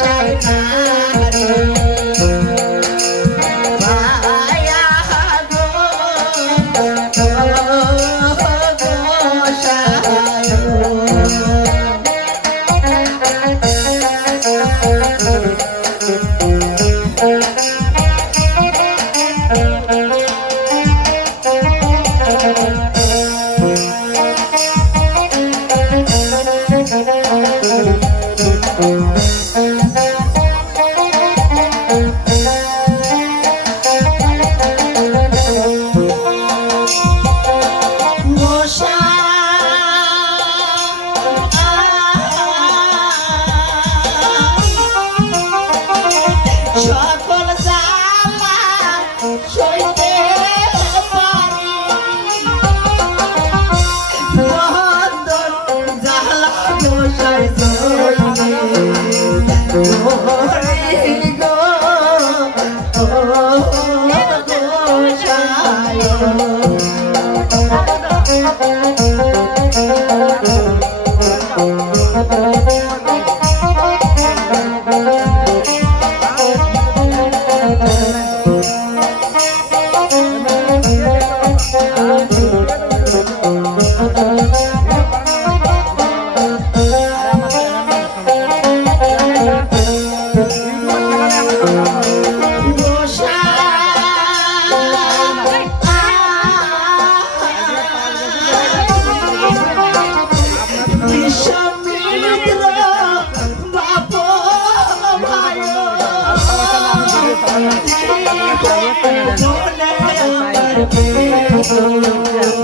আশায় মনে আমার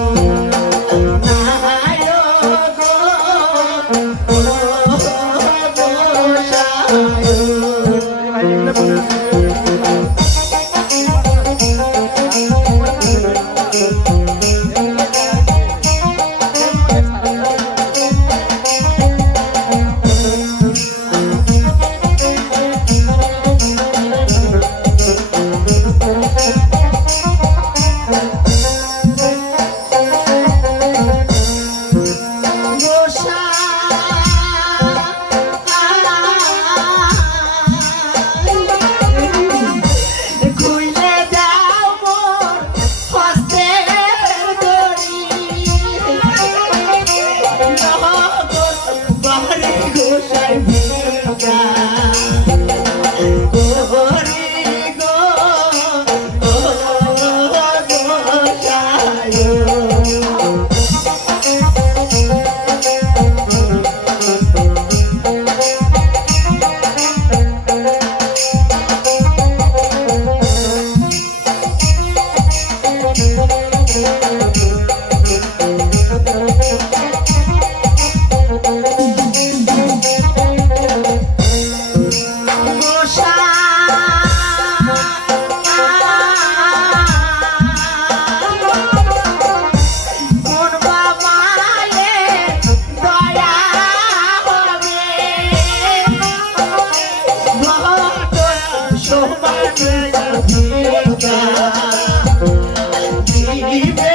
Leave